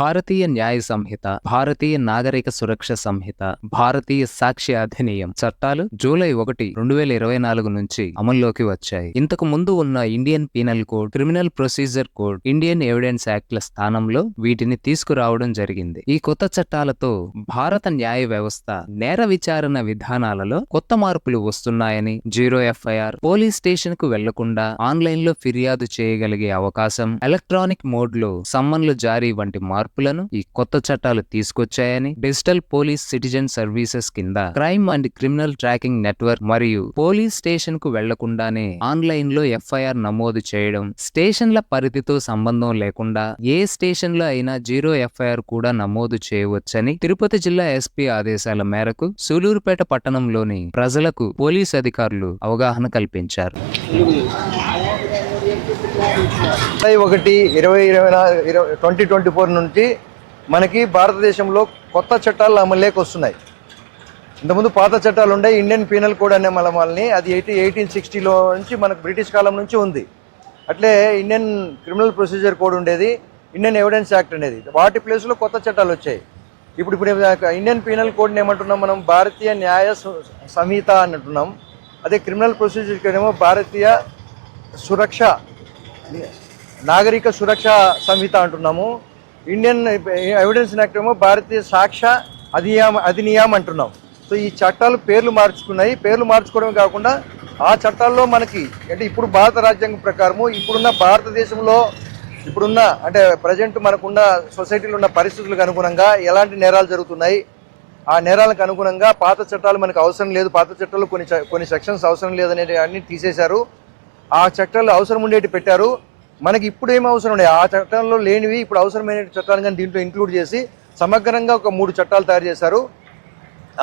భారతీయ న్యాయ సంహిత భారతీయ నాగరిక సురక్ష సంహిత భారతీయ సాక్షి అధినియం చట్టాలు జూలై ఒకటి రెండు వేల ఇరవై నాలుగు నుంచి అమల్లోకి వచ్చాయి. ఇంతకు ముందు ఉన్న Indian penal code criminal procedure code Indian evidence యాక్ట్ల స్థానంలో వీటిని తీసుకురావడం జరిగింది. ఈ కొత్త చట్టాలతో భారత న్యాయ వ్యవస్థ నేర విచారణ విధానాలలో కొత్త మార్పులు వస్తున్నాయని జీరో ఎఫ్ఐఆర్ పోలీస్ స్టేషన్కు వెళ్ళకుండా ఆన్లైన్లో ఫిర్యాదు చేయగలిగే అవకాశం ఎలక్ట్రానిక్ మోడ్లో సమ్మన్లు జారీ వంటి మార్పు మార్పులను ఈ కొత్త చట్టాలు తీసుకొచ్చాయని డిజిటల్ పోలీస్ సిటిజన్ సర్వీసెస్ కింద crime and criminal tracking network మరియు పోలీస్ స్టేషన్కు వెళ్ళకుండానే ఆన్లైన్లో ఎఫ్ఐఆర్ నమోదు చేయడం స్టేషన్ల పరిధితో సంబంధం లేకుండా ఏ స్టేషన్లో అయినా జీరో ఎఫ్ఐఆర్ కూడా నమోదు చేయవచ్చని తిరుపతి జిల్లా ఎస్పీ ఆదేశాల మేరకు సూలూరుపేట పట్టణంలోని ప్రజలకు పోలీస్ అధికారులు అవగాహన కల్పించారు. ఒకటి ఇరవై ఇరవై ఇరవై ట్వంటీ ట్వంటీ ఫోర్ నుంచి మనకి భారతదేశంలో కొత్త చట్టాలు అమలులోకి వస్తున్నాయి. ఇంతకుముందు పాత చట్టాలు ఉండే ఇండియన్ పీనల్ కోడ్ అనే మలమాలని అది ఎయిటీ ఎయిటీన్ సిక్స్టీలో నుంచి మనకు బ్రిటిష్ కాలం నుంచి ఉంది. అట్లే ఇండియన్ క్రిమినల్ ప్రొసీజర్ కోడ్ ఉండేది ఇండియన్ ఎవిడెన్స్ యాక్ట్ అనేది వాటి ప్లేస్లో కొత్త చట్టాలు వచ్చాయి. ఇప్పుడు ఇప్పుడు ఇండియన్ పీనల్ కోడ్ని ఏమంటున్నాం మనం? భారతీయ న్యాయ సంహిత అని అంటున్నాం. అదే క్రిమినల్ ప్రొసీజర్ ఏమో భారతీయ సురక్ష నాగరిక సురక్ష సంహిత అంటున్నాము. ఇండియన్ ఎవిడెన్స్ యాక్ట్ ఏమో భారతీయ సాక్ష్య అధియామ అధినియం అంటున్నాం. సో ఈ చట్టాలు పేర్లు మార్చుకున్నాయి. పేర్లు మార్చుకోవడమే కాకుండా ఆ చట్టాల్లో మనకి అంటే ఇప్పుడు భారత రాజ్యాంగం ప్రకారము ఇప్పుడున్న భారతదేశంలో ఇప్పుడున్న అంటే ప్రజెంట్ మనకున్న సొసైటీలో ఉన్న పరిస్థితులకు అనుగుణంగా ఎలాంటి నేరాలు జరుగుతున్నాయి? ఆ నేరాలకు అనుగుణంగా పాత చట్టాలు మనకు అవసరం లేదు. పాత చట్టాలు కొన్ని కొన్ని సెక్షన్స్ అవసరం లేదనే అన్ని తీసేశారు. ఆ చట్టాలు అవసరం ఉండేటి పెట్టారు. మనకి ఇప్పుడు ఏం అవసరం ఉండే ఆ చట్టంలో లేనివి ఇప్పుడు అవసరమైన చట్టాలు కానీ దీంట్లో ఇంక్లూడ్ చేసి సమగ్రంగా ఒక మూడు చట్టాలు తయారు చేశారు.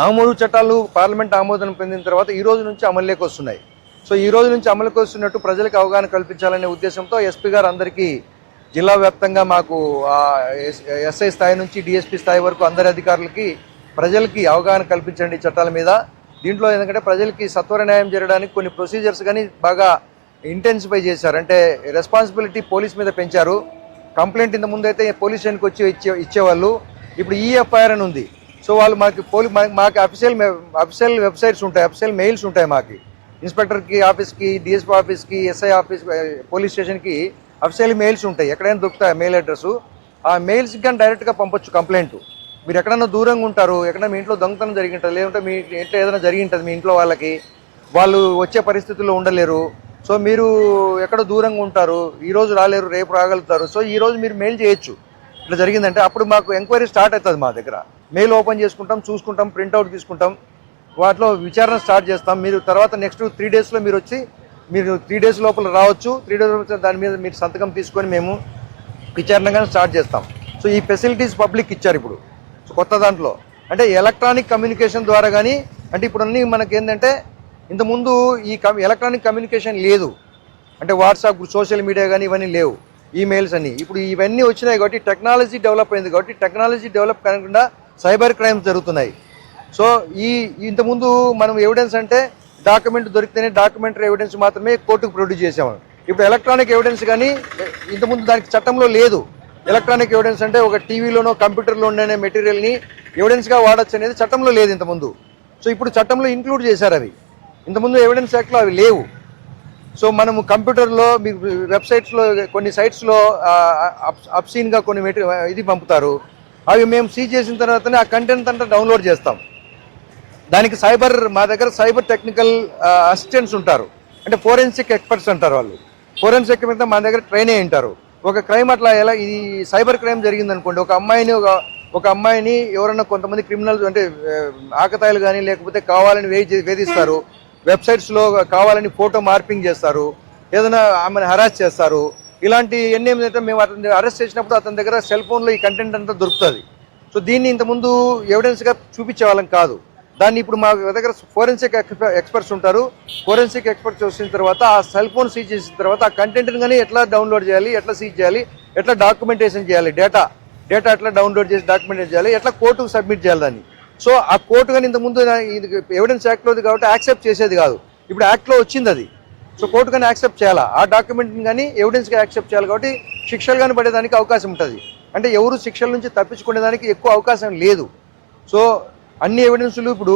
ఆ మూడు చట్టాలు పార్లమెంట్ ఆమోదం పొందిన తర్వాత ఈ రోజు నుంచి అమలులోకి వస్తున్నాయి. సో ఈ రోజు నుంచి అమలుకి వస్తున్నట్టు ప్రజలకు అవగాహన కల్పించాలనే ఉద్దేశంతో ఎస్పీ గారు అందరికీ జిల్లా వ్యాప్తంగా మాకు ఎస్ఐ స్థాయి నుంచి డిఎస్పీ స్థాయి వరకు అందరి అధికారులకి ప్రజలకి అవగాహన కల్పించండి చట్టాల మీద. దీంట్లో ఎందుకంటే ప్రజలకి సత్వర న్యాయం జరగడానికి కొన్ని ప్రొసీజర్స్ కానీ బాగా ఇంటెన్సిఫై చేశారు. అంటే రెస్పాన్సిబిలిటీ పోలీస్ మీద పెంచారు. కంప్లైంట్ ఇంత ముందు అయితే పోలీస్ స్టేషన్కి వచ్చి ఇచ్చే ఇచ్చేవాళ్ళు. ఇప్పుడు ఈఎఫ్ఐఆర్ అని ఉంది. సో వాళ్ళు మాకు పోలీ మాకు అఫిషియల్ అఫీషియల్ వెబ్సైట్స్ ఉంటాయి. అఫీషియల్ మెయిల్స్ ఉంటాయి మాకు. ఇన్స్పెక్టర్కి ఆఫీస్కి డిఎస్పీ ఆఫీస్కి ఎస్ఐ ఆఫీస్ పోలీస్ స్టేషన్కి అఫీషియల్ మెయిల్స్ ఉంటాయి. ఎక్కడైనా దొరుకుతాయి మెయిల్ అడ్రస్ ఆ మెయిల్స్కి కానీ డైరెక్ట్గా పంపొచ్చు కంప్లైంట్ మీరు ఎక్కడైనా దూరంగా ఉంటారు ఎక్కడైనా మీ ఇంట్లో దొంగతనం జరిగింటారు లేదంటే మీ ఇంట్లో ఏదైనా జరిగింటుంది మీ ఇంట్లో వాళ్ళకి వాళ్ళు వచ్చే పరిస్థితుల్లో ఉండలేరు. సో మీరు ఎక్కడ దూరంగా ఉంటారు ఈ రోజు రాలేరు రేపు రాగలుగుతారు. సో ఈ రోజు మీరు మెయిల్ చేయొచ్చు. ఇట్లా జరిగిందంటే అప్పుడు మాకు ఎంక్వైరీ స్టార్ట్ అవుతుంది మా దగ్గర. మెయిల్ ఓపెన్ చేసుకుంటాం చూసుకుంటాం ప్రింట్అవుట్ తీసుకుంటాం. వాటిలో విచారణ స్టార్ట్ చేస్తాం. మీరు తర్వాత నెక్స్ట్ త్రీ డేస్లో మీరు వచ్చి మీరు త్రీ డేస్ లోపల రావచ్చు. త్రీ డేస్ లోపల దాని మీద మీరు సంతకం తీసుకొని మేము విచారణగానే స్టార్ట్ చేస్తాం. సో ఈ ఫెసిలిటీస్ పబ్లిక్ ఇచ్చారు ఇప్పుడు. సో కొత్త దాంట్లో. అంటే ఎలక్ట్రానిక్ కమ్యూనికేషన్ ద్వారా కానీ అంటే ఇప్పుడు అన్నీ మనకి ఏంటంటే ఇంతకుముందు ఈ కమ్ ఎలక్ట్రానిక్ కమ్యూనికేషన్ లేదు. అంటే వాట్సాప్ సోషల్ మీడియా కానీ ఇవన్నీ లేవు. ఈమెయిల్స్ అన్నీ. ఇప్పుడు ఇవన్నీ వచ్చినాయి కాబట్టి టెక్నాలజీ డెవలప్ అయింది కాబట్టి టెక్నాలజీ డెవలప్ కాకుండా సైబర్ క్రైమ్స్ జరుగుతున్నాయి. సో ఈ ఇంతకుముందు మనం ఎవిడెన్స్ అంటే డాక్యుమెంట్ దొరికితేనే డాక్యుమెంటరీ ఎవిడెన్స్ మాత్రమే కోర్టుకు ప్రొడ్యూస్ చేసేవాళ్ళం ఇప్పుడు ఎలక్ట్రానిక్ ఎవిడెన్స్ కానీ ఇంతకుముందు దానికి చట్టంలో లేదు. ఎలక్ట్రానిక్ ఎవిడెన్స్ అంటే ఒక టీవీలోనో కంప్యూటర్లో ఉండే మెటీరియల్ని ఎవిడెన్స్గా వాడచ్చు అనేది చట్టంలో లేదు ఇంతకుముందు. సో ఇప్పుడు చట్టంలో ఇంక్లూడ్ చేశారు అవి. ఇంతకుముందు ఎవిడెన్స్ యాక్ట్లో అవి లేవు. సో మనము కంప్యూటర్లో మీకు వెబ్సైట్స్లో కొన్ని సైట్స్లో అప్సీన్గా కొన్ని మెటీ ఇది పంపుతారు. అవి మేము సీజ్ చేసిన తర్వాతనే ఆ కంటెంట్ అంతా డౌన్లోడ్ చేస్తాం. దానికి సైబర్ మా దగ్గర సైబర్ టెక్నికల్ అసిస్టెంట్స్ ఉంటారు. అంటే ఫోరెన్సిక్ ఎక్స్పర్ట్స్ అంటారు వాళ్ళు. ఫోరెన్సిక్ మీద మా దగ్గర ట్రైన్ అయి ఉంటారు. ఒక క్రైమ్ అట్లా ఎలా ఇది సైబర్ క్రైమ్ జరిగింది అనుకోండి ఒక అమ్మాయిని ఒక ఒక అమ్మాయిని ఎవరన్నా కొంతమంది క్రిమినల్స్ అంటే ఆకతాయిలు కానీ లేకపోతే కావాలని వేధిస్తారు. వెబ్సైట్స్లో కావాలని ఫోటో మార్పింగ్ చేస్తారు ఏదైనా ఆమెను హరాస్ చేస్తారు. ఇలాంటి ఎన్ని ఏమిటంటే మేము అతని అరెస్ట్ చేసినప్పుడు అతని దగ్గర సెల్ ఫోన్లో ఈ కంటెంట్ అంతా దొరుకుతుంది. సో దీన్ని ఇంతకుముందు ఎవిడెన్స్గా చూపించేవాళ్ళం కాదు. దాన్ని ఇప్పుడు మా దగ్గర ఫోరెన్సిక్ ఎక్స్పర్ట్స్ ఉంటారు. ఫోరెన్సిక్ ఎక్స్పర్ట్స్ వచ్చిన తర్వాత ఆ సెల్ ఫోన్ సీజ్ చేసిన తర్వాత ఆ కంటెంట్ని కానీ ఎట్లా డౌన్లోడ్ చేయాలి ఎట్లా సీజ్ చేయాలి ఎట్లా డాక్యుమెంటేషన్ చేయాలి డేటా డేటా ఎట్లా డౌన్లోడ్ చేసి డాక్యుమెంటేషన్ చేయాలి ఎట్లా కోర్టుకు సబ్మిట్ చేయాలి దాన్ని. సో ఆ కోర్టు కానీ ఇంతకుముందు ఇది ఎవిడెన్స్ ఉంది కాబట్టి యాక్సెప్ట్ చేసేది కాదు. ఇప్పుడు యాక్ట్లో వచ్చింది అది. సో కోర్టు కానీ యాక్సెప్ట్ చేయాలా? ఆ డాక్యుమెంట్ని కానీ ఎవిడెన్స్గా యాక్సెప్ట్ చేయాలి కాబట్టి శిక్షలు కానీ పడేదానికి అవకాశం ఉంటుంది. అంటే ఎవరు శిక్షల నుంచి తప్పించుకునేదానికి ఎక్కువ అవకాశం లేదు. సో అన్ని ఎవిడెన్స్లు ఇప్పుడు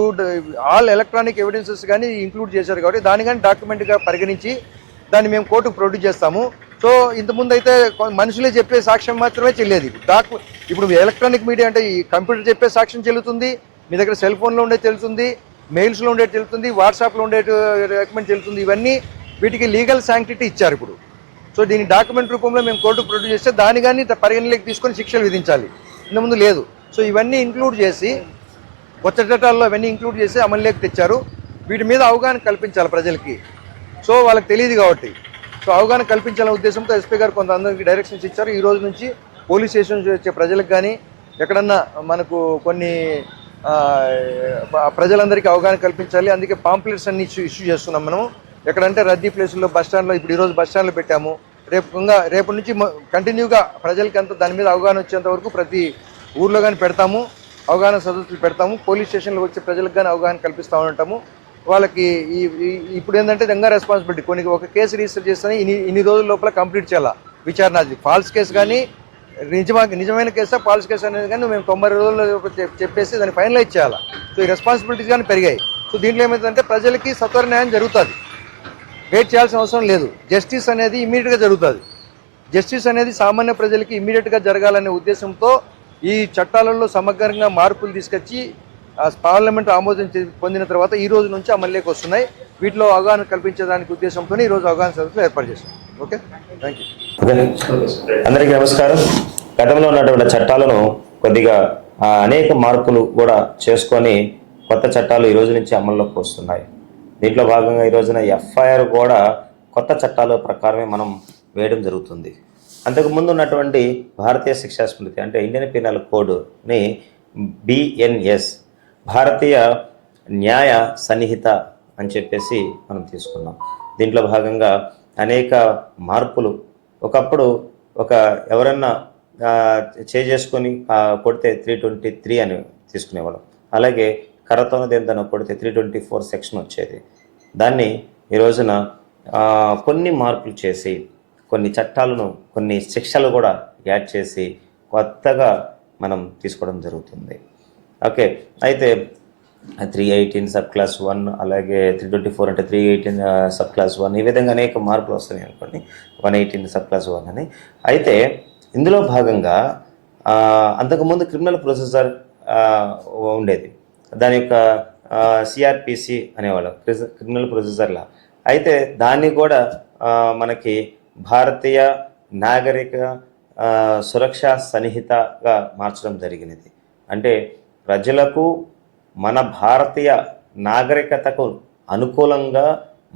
ఆల్ ఎలక్ట్రానిక్ ఎవిడెన్సెస్ కానీ ఇంక్లూడ్ చేశారు కాబట్టి దాని కానీ డాక్యుమెంట్గా పరిగణించి దాన్ని మేము కోర్టుకు ప్రొడ్యూస్ చేస్తాము. సో ఇంతకుముందు అయితే మనుషులే చెప్పే సాక్ష్యం మాత్రమే చెల్లేది. డాక్యు ఇప్పుడు ఎలక్ట్రానిక్ మీడియా అంటే ఈ కంప్యూటర్ చెప్పే సాక్ష్యం చెల్లుతుంది. మీ దగ్గర సెల్ ఫోన్లో ఉండేది తెలుస్తుంది మెయిల్స్లో ఉండేది తెలుస్తుంది వాట్సాప్లో ఉండే డాక్యుమెంట్ తెలుస్తుంది. ఇవన్నీ వీటికి లీగల్ శాంక్టిటీ ఇచ్చారు ఇప్పుడు. సో దీని డాక్యుమెంట్ రూపంలో మేము కోర్టుకు ప్రొడ్యూస్ చేస్తే దాని కానీ పరిగణలోకి తీసుకొని శిక్షలు విధించాలి. ఇంతకుముందు లేదు. సో ఇవన్నీ ఇంక్లూడ్ చేసి కొత్త చట్టాల్లో అవన్నీ ఇంక్లూడ్ చేసి అమలులోకి తెచ్చారు. వీటి మీద అవగాహన కల్పించాలి ప్రజలకి. సో వాళ్ళకి తెలియదు కాబట్టి. సో అవగాహన కల్పించాలనే ఉద్దేశంతో ఎస్పీ గారు కొంత అందరికి డైరెక్షన్స్ ఇచ్చారు. ఈ రోజు నుంచి పోలీస్ స్టేషన్ వచ్చే ప్రజలకు కానీ ఎక్కడన్నా మనకు కొన్ని ప్రజలందరికీ అవగాహన కల్పించాలి. అందుకే పాంప్లెట్స్ అన్ని ఇష్యూ ఇష్యూ చేస్తున్నాం మనం ఎక్కడంటే రద్దీ ప్లేసుల్లో బస్ స్టాండ్లో ఇప్పుడు ఈరోజు బస్ స్టాండ్లో పెట్టాము. రేపు రేపటి రేపు నుంచి కంటిన్యూగా ప్రజలకి అంత దాని మీద అవగాహన వచ్చేంత వరకు ప్రతి ఊర్లో కానీ పెడతాము. అవగాహన సదస్సులు పెడతాము. పోలీస్ స్టేషన్లో వచ్చే ప్రజలకు కానీ అవగాహన కల్పిస్తూ ఉంటాము. వాళ్ళకి ఈ ఇప్పుడు ఏంటంటే దొంగ రెస్పాన్సిబిలిటీ కొన్ని ఒక కేసు రిజిస్టర్ చేస్తే ఇన్ని ఇన్ని రోజుల లోపల కంప్లీట్ చేయాలా? విచారణ అది. ఫాల్స్ కేసు కానీ నిజమా నిజమైన కేసా పాలసీ కేసు అనేది కానీ మేము తొంభై రోజుల్లో చెప్పేసి దాన్ని ఫైనలైజ్ చేయాలి సో ఈ రెస్పాన్సిబిలిటీస్ కానీ పెరిగాయి. సో దీంట్లో ఏమైందంటే ప్రజలకి సత్వర న్యాయం జరుగుతుంది. వెయిట్ చేయాల్సిన అవసరం లేదు. జస్టిస్ అనేది ఇమీడియట్గా జరుగుతుంది. జస్టిస్ అనేది సామాన్య ప్రజలకి ఇమీడియట్గా జరగాలనే ఉద్దేశంతో ఈ చట్టాలలో సమగ్రంగా మార్పులు తీసుకొచ్చి ఆ పార్లమెంట్ ఆమోదం పొందిన తర్వాత ఈ రోజు నుంచి అమల్లోకి వస్తున్నాయి. వీటిలో అవగాహన కల్పించడానికి ఉద్దేశంతో ఈ రోజు అవగాహన సదస్సులు ఏర్పాటు చేశాం. ఓకే? థ్యాంక్ యూ అందరికీ నమస్కారం. గతంలో ఉన్నటువంటి చట్టాలను కొద్దిగా అనేక మార్పులు కూడా చేసుకొని కొత్త చట్టాలు ఈ రోజు నుంచి అమల్లోకి వస్తున్నాయి. దీంట్లో భాగంగా ఈ రోజున ఎఫ్ఐఆర్ కూడా కొత్త చట్టాల ప్రకారమే మనం వేయడం జరుగుతుంది. అంతకుముందు ఉన్నటువంటి భారతీయ శిక్షా స్మృతి అంటే ఇండియన్ పీనల్ కోడ్ని బిఎన్ఎస్ భారతీయ న్యాయ సన్నిహిత అని చెప్పేసి మనం తీసుకున్నాం. దీంట్లో భాగంగా అనేక మార్పులు. ఒకప్పుడు ఒక ఎవరన్నా చేసుకొని కొడితే త్రీ ట్వంటీ త్రీ అని తీసుకునేవాళ్ళం. అలాగే కర్రతోన దేంతనో కొడితే త్రీ ట్వంటీ ఫోర్ సెక్షన్ వచ్చేది. దాన్ని ఈ రోజున కొన్ని మార్పులు చేసి కొన్ని చట్టాలను కొన్ని శిక్షలు కూడా యాడ్ చేసి కొత్తగా మనం తీసుకోవడం జరుగుతుంది. ఓకే. అయితే three eighteen sub class one అలాగే త్రీ ట్వంటీ ఫోర్ అంటే three eighteen sub class one ఈ విధంగా అనేక మార్పులు వస్తున్నాయి అనుకోండి. One eighteen sub class one అని. అయితే ఇందులో భాగంగా అంతకుముందు క్రిమినల్ ప్రొసెసర్ ఉండేది. దాని యొక్క సిఆర్పిసి అనేవాళ్ళు క్రిమినల్ ప్రొసెసర్లా అయితే దాన్ని కూడా మనకి భారతీయ నాగరిక సురక్ష సన్నిహితగా మార్చడం జరిగినది. అంటే ప్రజలకు మన భారతీయ నాగరికతకు అనుకూలంగా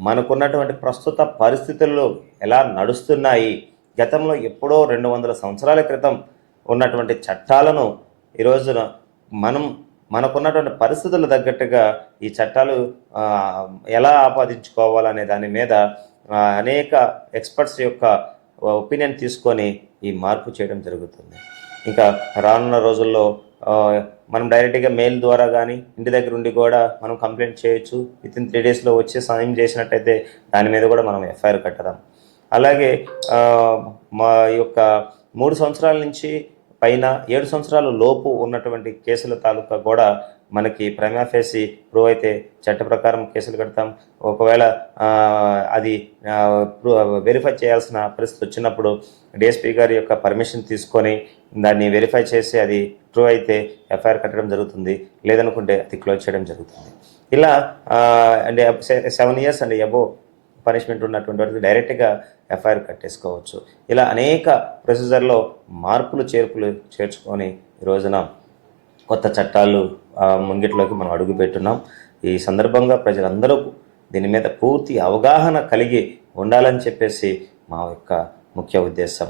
మనకున్నటువంటి ప్రస్తుత పరిస్థితుల్లో ఎలా నడుస్తున్నాయి? గతంలో ఎప్పుడో రెండు వందల సంవత్సరాల క్రితం ఉన్నటువంటి చట్టాలను ఈ రోజున మనం మనకున్నటువంటి పరిస్థితులు తగ్గట్టుగా ఈ చట్టాలు ఎలా ఆపాదించుకోవాలనే దాని మీద అనేక ఎక్స్పర్ట్స్ యొక్క ఒపీనియన్ తీసుకొని ఈ మార్పు చేయడం జరుగుతుంది. ఇంకా రానున్న రోజుల్లో మనం డైరెక్ట్గా మెయిల్ ద్వారా కానీ ఇంటి దగ్గర ఉండి కూడా మనం కంప్లైంట్ చేయొచ్చు. విత్ ఇన్ త్రీ డేస్లో వచ్చి సాయం చేసినట్టయితే దాని మీద కూడా మనం ఎఫ్ఐఆర్ కట్టదాం. అలాగే మా యొక్క మూడు సంవత్సరాల నుంచి పైన ఏడు సంవత్సరాల లోపు ఉన్నటువంటి కేసుల తాలూకా కూడా మనకి ప్రమాఫేసి ప్రూవ్ అయితే చట్ట ప్రకారం కేసులు కడతాం. ఒకవేళ అది వెరిఫై చేయాల్సిన పరిస్థితి వచ్చినప్పుడు డిఎస్పీ గారి యొక్క పర్మిషన్ తీసుకొని దాన్ని వెరిఫై చేసి అది ట్రూ అయితే ఎఫ్ఐఆర్ కట్టడం జరుగుతుంది. లేదనుకుంటే అది క్లోజ్ చేయడం జరుగుతుంది. ఇలా అంటే seven years and above punishment ఉన్నటువంటి వారికి డైరెక్ట్గా ఎఫ్ఐఆర్ కట్టేసుకోవచ్చు. ఇలా అనేక ప్రొసీజర్లో మార్పులు చేర్పులు చేర్చుకొని ఈ రోజున కొత్త చట్టాలు ముంగిట్లోకి మనం అడుగుపెట్టున్నాం ఈ సందర్భంగా ప్రజలందరూ దీని మీద పూర్తి అవగాహన కలిగి ఉండాలని చెప్పేసి మా యొక్క ముఖ్య ఉద్దేశం.